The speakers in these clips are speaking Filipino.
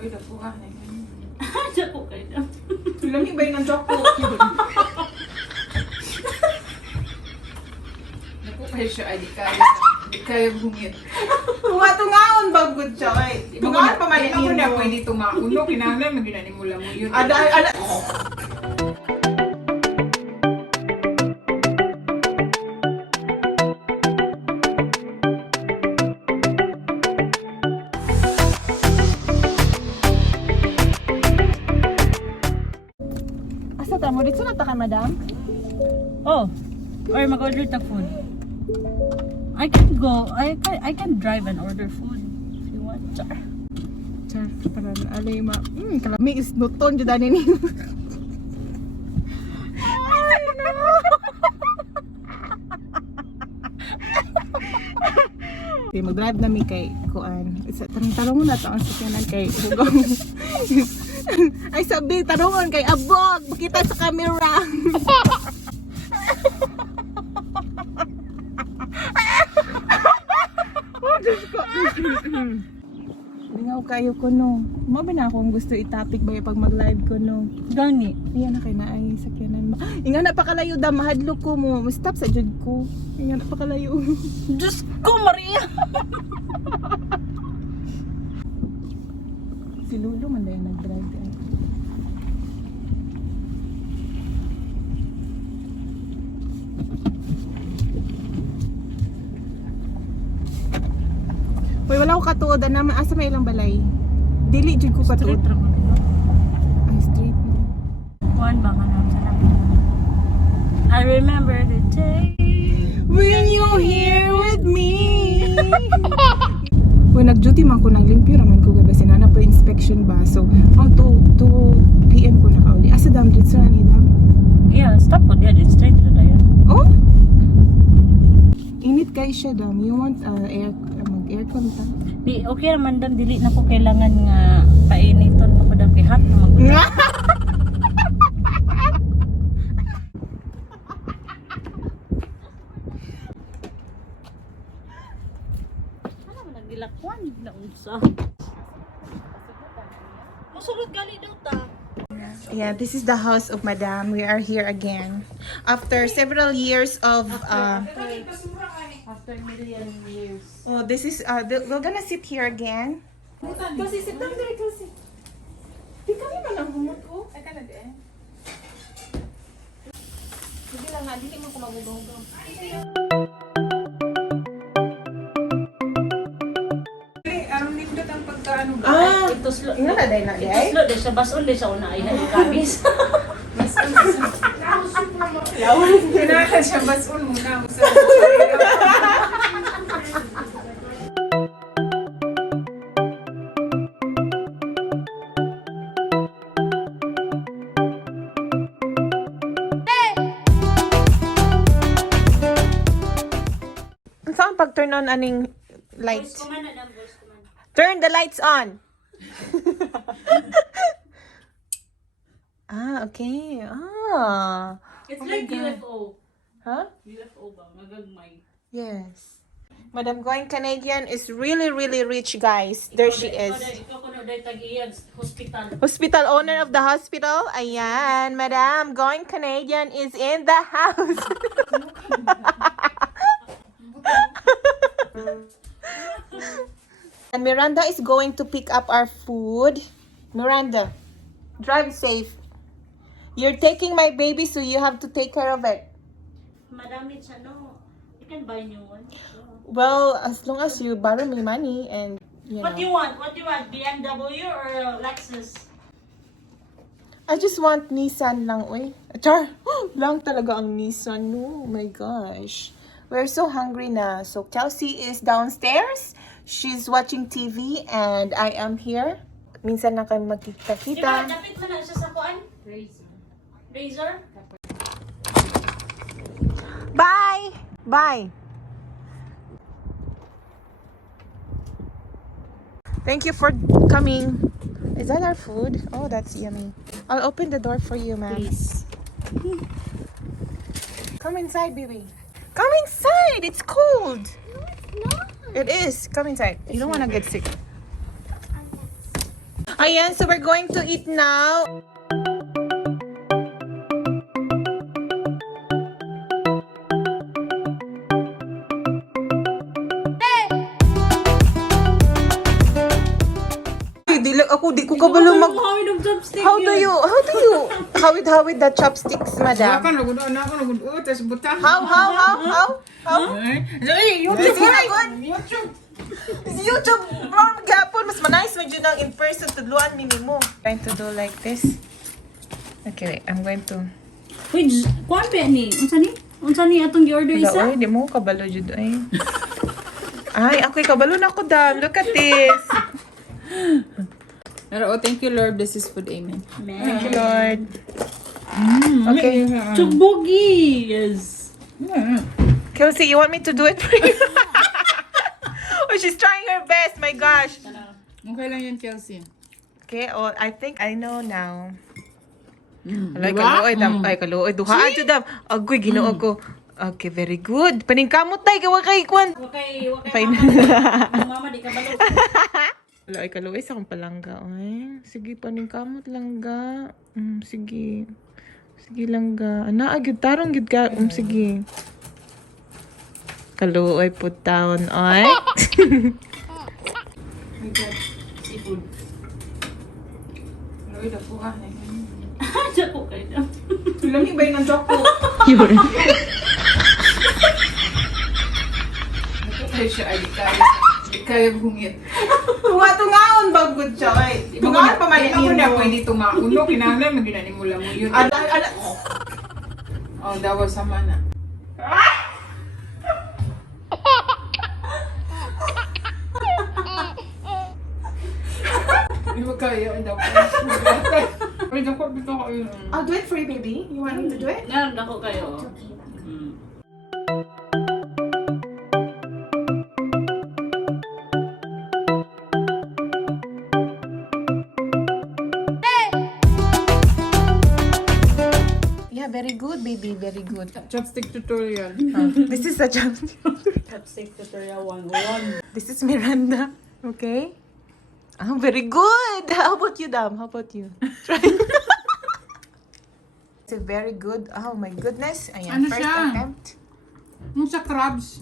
Uy, dapo ka. Dapo kayo na. Lami ba yung dapo? Dapo kayo siya, ay di kaya bungit. Tunga-tungaon bagod siya kay. Tungaon pa man Ako na pwede tumaon. No, kinahanglan maginanimula mo yun. Ada. Asa ta mo dito na ta ka, madam? Oh, or mag-order ta food. I can go. I can drive and order food if you want. Char. Char, para alay ma. Kalami is nuton jud ani ni. Ay, no. Okay, mag-drive na mi kay kuan. Tarong na ta ang sakyanan kay hugong. Ay sabi tarungon kay abog, makita sa camera. Oh, Diyos ko. Lingaw kayo ko no. Mabi na akong gusto itapik ba pag mag-live ko no. Gani. Ayan na kay na ay sakyanan mo. Inga na pa kalayo da mahadlo ko mo. Stop sa jud ko. Inga na pa kalayo. Diyos ko, Maria! Si Lulu man dayon nag-drive. Hoy, wala ko katuod na asa may ilang balay. Dili jud ko katuod. Street ra man. Ay street. Kuan ba ka na sa namin? I remember the day When you're here with me. Hoy, nag-duty man ko, naglimpyo raman ko gabi. Sinana pa inspection ba? So, ang 2 PM ko nakauli. Asa dam dito na ni dam? Yeah, stop po diyan. It's straight ra dayon. Oh? Init kay siya dam. You want mag-aircon ta? Di, okay naman dam. Dili na ko kailangan nga painiton pa ko dam kay hot na mag-ulan. Ano man nagdilakwan na unsa? Musulod gali daw ta. Yeah, this is the house of Madame. We are here again. After several years of After million years. oh, this is we're gonna sit here again. Kasi sit down there kasi. Di kami man ang humot ko. Ay ka na din. Hindi lang nga, hindi mo ko magugaw-gaw. Ang nindot ang pagkaano ba? Ah, Ito slow. ina na dahil na Ito dahil. slow. Di sa basul. Di sa una. Ay, kabis. Kailangan siya basul muna. Saan pag turn on aning lights? Voice command na dam. Voice command. Turn the lights on. Ah, okay. Ah. It's Oh like my God. UFO. Huh? UFO ba? Magagmay. Yes. Madam Going Canadian is really, really rich, guys. There she is. Ikaw kuno day tag-iyan hospital. Hospital owner of the hospital. Ayan, Madam Going Canadian is in the house. And Miranda is going to pick up our food. Miranda, drive safe. You're taking my baby, so you have to take care of it. Madami siya no. You can buy new one. Well, as long as you borrow me money and, you What do know. you want? What do you want? BMW or Lexus? I just want Nissan lang, uy. Char, lang talaga ang Nissan, no. Oh my gosh. We're so hungry na. So, Chelsea is downstairs. She's watching TV and I am here. Minsan na kami Diba, magkita-kita. dapat mo na siya sa kuan? Razor? Bye! Bye! Thank you for coming. Is that our food? Oh, that's yummy. I'll open the door for you, ma'am. Please. Come inside, baby. Come inside! It's cold! No. It is. Come inside. You don't want to get sick. Ayan, so we're going to eat now. Di ko kabalo mag... How with the chopsticks, madam? Ako nagud, tas butang. How? YouTube YouTube, wrong gapon. Mas manais mo dyan ang in person. Tudluan mo. Trying to do like this. Okay, wait. I'm going to... Wait, kuan ba ni? Unsa ni atong gi-order isa? Ay, di mo kabalo dyan. Ay, ako'y kabalo na ko, dam. Look at this. Pero, thank you, Lord. This is food. Amen. Thank you, Lord. Okay. Chugbogi. Yes. Kelsey, you want me to do it for you? Oh, she's trying her best. My gosh. Okay lang yan, Kelsey. Okay, oh, I think I know now. Alay, Diba? kaluoy, dam. Ay, kaluoy. Duhaan to, dam. Agoy, ginoo ko. Okay, very good. Paningkamot tayo, gawa kay Kwan. Okay, Fine. Mama, di ka balo. Wala, ay kaluoy sa akong palangga. Ay, sige, paningkamot langga. Sige. Sige langga. Ana, agad, tarong gid ka. Sige. Kaluoy, put down. Ay. Seafood. Lord, ako ah. Japo kayo. Lami ba yung joke ko? Yun. Ay siya, ay di kaya bungit. Tunga-tungaon ba good siya? Ay, tungaon pa man Ako na pwede tumauno. Kinahanglan, maginanin mo lang mo yun. Oh, dawa sama na. Hindi mo kaya, ang dawa. Wait, ako, bito ko yun. I'll do it for you, baby. You want me to do it? Naroon ako kayo. Yeah, very good, baby. Very good. Chopstick tutorial. This is a chopstick. Chopstick tutorial 101. This is Miranda. Okay? Oh, very good. How about you, Dam? How about you? Try. It's a very good. Oh my goodness. Ayan, Ano first siya? attempt. Yung sa crabs.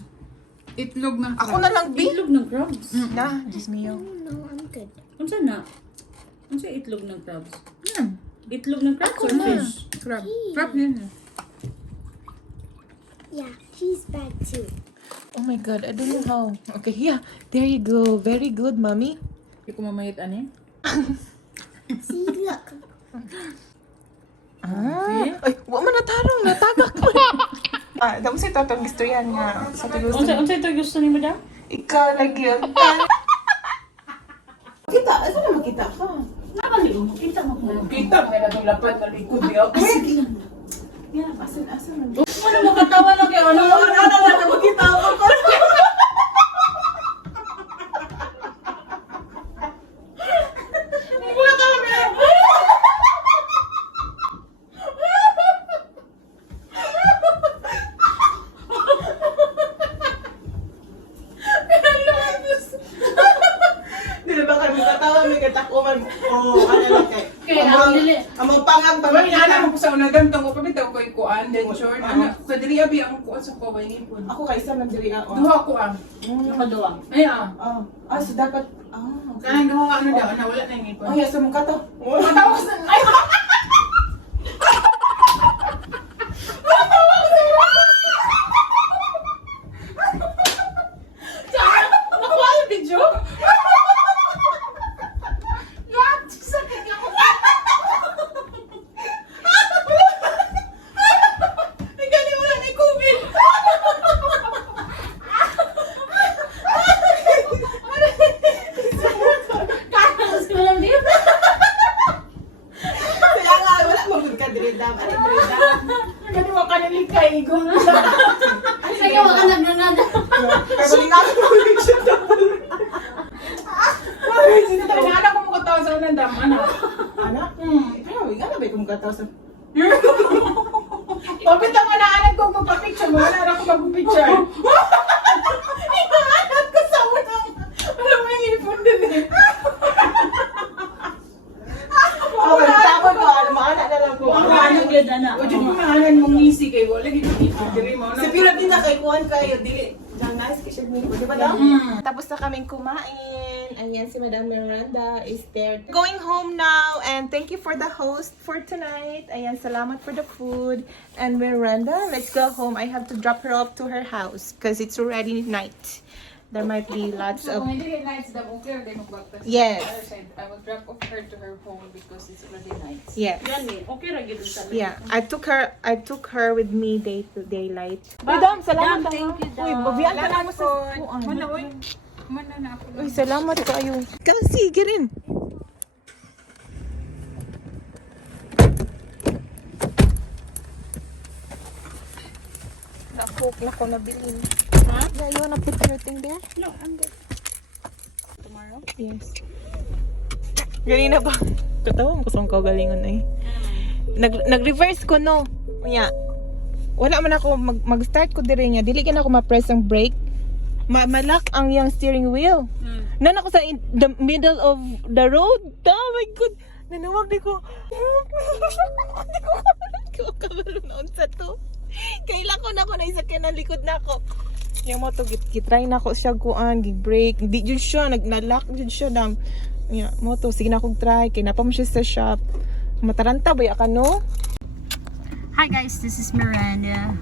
Itlog ng crabs. Ako na lang, B. Itlog ng crabs. Na, Diyos mio. Unsa na? Unsa itlog ng crabs? Yan. Itlog ng crabs or na. fish? Crab. Crab yun. Yeah, she's bad too. Oh my God, I don't know how. Okay, yeah. There you go. Very good, mommy. Hindi ko mamayit ani. See, look. Ay, wa man natarong. Natagak ko. Damo sa ito itong gusto yan nga. Sa tulos. Unsa ito gusto ni madam? Ikaw lagi yun. Makita? Ano na makita ka? Nakali mo, kita mo ko. Kita mo na itong lapad na likod niya. Yan, asan. Ano mo katawa na kayo? Ano na makita ako ko? Dili ba kayo magkatawa, may katakuman. Oo, ano lang kayo. Kaya ang dili. Ang mapangag ba? Pero inaalam mo ko sa unagan, tango pa bitaw ko ikuan, then sure na. Kadiri abi ang kuan sa kawain po. Ako kaysa nandiri ako. Duha ko ang. Nakaduwa. Ay ah. So dapat, okay. Kanang duha ano daw, nawala na yung ipon. Oh, yes, mukha to. Matawa ko sa... Ay! Nakuha yung video? Sakit lang. Ay, galing mo lang ni COVID. Tapos ko lang din. Kaya nga, wala magod ka diri dam. Ano diri dam? Galing mo ka nalikay. Kaya wala ka nagnanada. Kaya balik ako. Anak ko mo katawa sa unang dam, anak. Anak? Ikaw, ikaw na ba kung kataw sa... Kapit ang anak ko magpa-picture mo, anak ko mag-picture. Anak ko sa unang, alam mo yung ipon din eh. ana. O dyan maanan mong ngisi kay wala gid dito diri mo na. Sa Pilipinas kay kuan kayo dili jangas kasi mo, di ba daw? Tapos na kaming kumain. Ayan si Madam Miranda is there. Going home now and thank you for the host for tonight. Ayan, salamat for the food. And Miranda, let's go home. I have to drop her off to her house because it's already night. There might be lots So, of kung hindi nights daw okay din magbagtas. Yes. Other side, I will drop off her to her home because it's already nights. yes. Gani, okay ra gid sa. Yeah, I took her with me day to daylight. Madam, salamat. Dam, thank you, Uy, Dam. babiyan ka na mo sa kuan. Mana oy. Mana na ako. Uy, salamat kayo. Kasi, girin. Nako nabilin. Ha? Yeah, you wanna put your thing there? No, I'm good. Tomorrow? Yes. Ganina ba? Katawang ko sa kagalingon ay. Nag-reverse ko no. Unya. Wala man ako mag-start ko dire nya. Dili na ako ma-press ang brake. Malak ang yung steering wheel. Nan ako sa the middle of the road. Oh my god. Nanawag di ko. Di ko kabalo na unsa to. Kailan ko na ako naisakyan ng likod na ako. Yung mo to gitry na ako siya kuan, gig-brake. Di jud siya nagnalak jud siya dam. Yeah, mo to sige na akong try kay napa mo siya sa shop. Mataranta ba ya ka no? Hi guys, this is Miranda.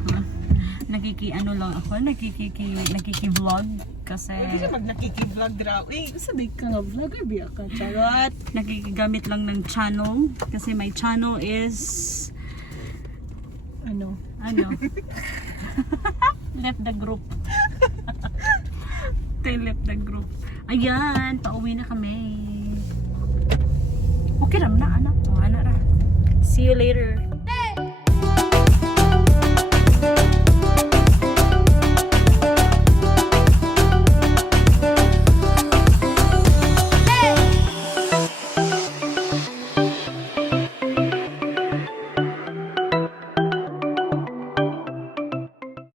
Nakiki-ano lang ako, nakiki-vlog kasi Hindi ka mag-nakiki-vlog draw. Eh, sabi ka nga vlogger biya ka. Charot. nakikigamit lang ng channel kasi my channel is Ano? left the group. They left the group. Ayan, pauwi na kami. Okay ram na, anak. Ana ra. See you later.